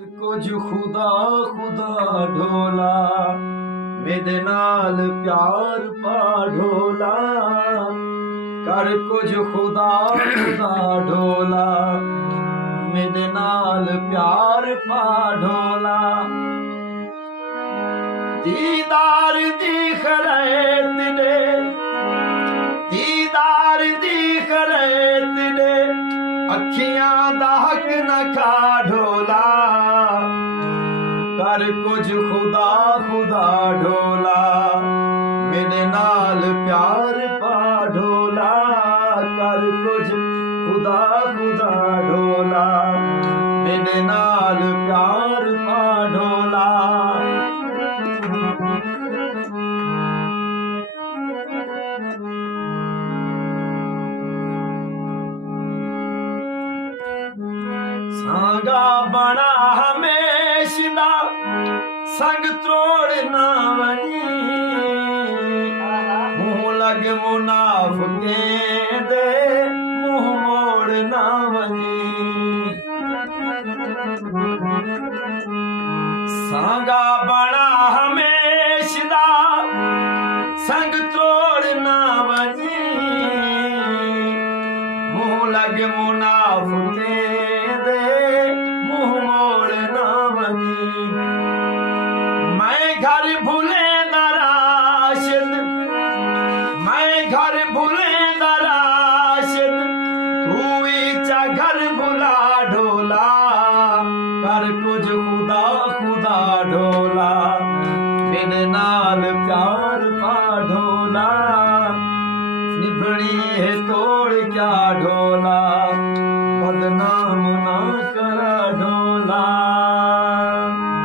कुछ खुदा खुदा ढोला मेरे नाल प्यार पा ढोला कर कुछ खुदा खुदा ढोला मेरे नाल प्यार पा ढोला दीदार दिख रहे तेरे दीदार दिख रहे तेरे अखियां दा हक न खा ढोला कर कुछ खुदा खुदा ढोला मेरे नाल प्यार पा ढोला कर कुछ खुदा खुदा ढोला मेरे नाल प्यार पा ढोला सांगा बना हमेशा संग तोड़ ना वनी मुंह लग मुनाफके दे मुंह मोड़ ना वनी सांगा बना हमेशा संग तोड़ ना वनी मुंह लग मुनाफके घर भूले दराशिद मैं घर भूले दराशिद तू चा घर भुला ढोला कर कुछ खुदा खुदा ढोला मेरे नाल प्यार पा ढोला निभड़ी है तोड़ क्या ढोला बदनाम ना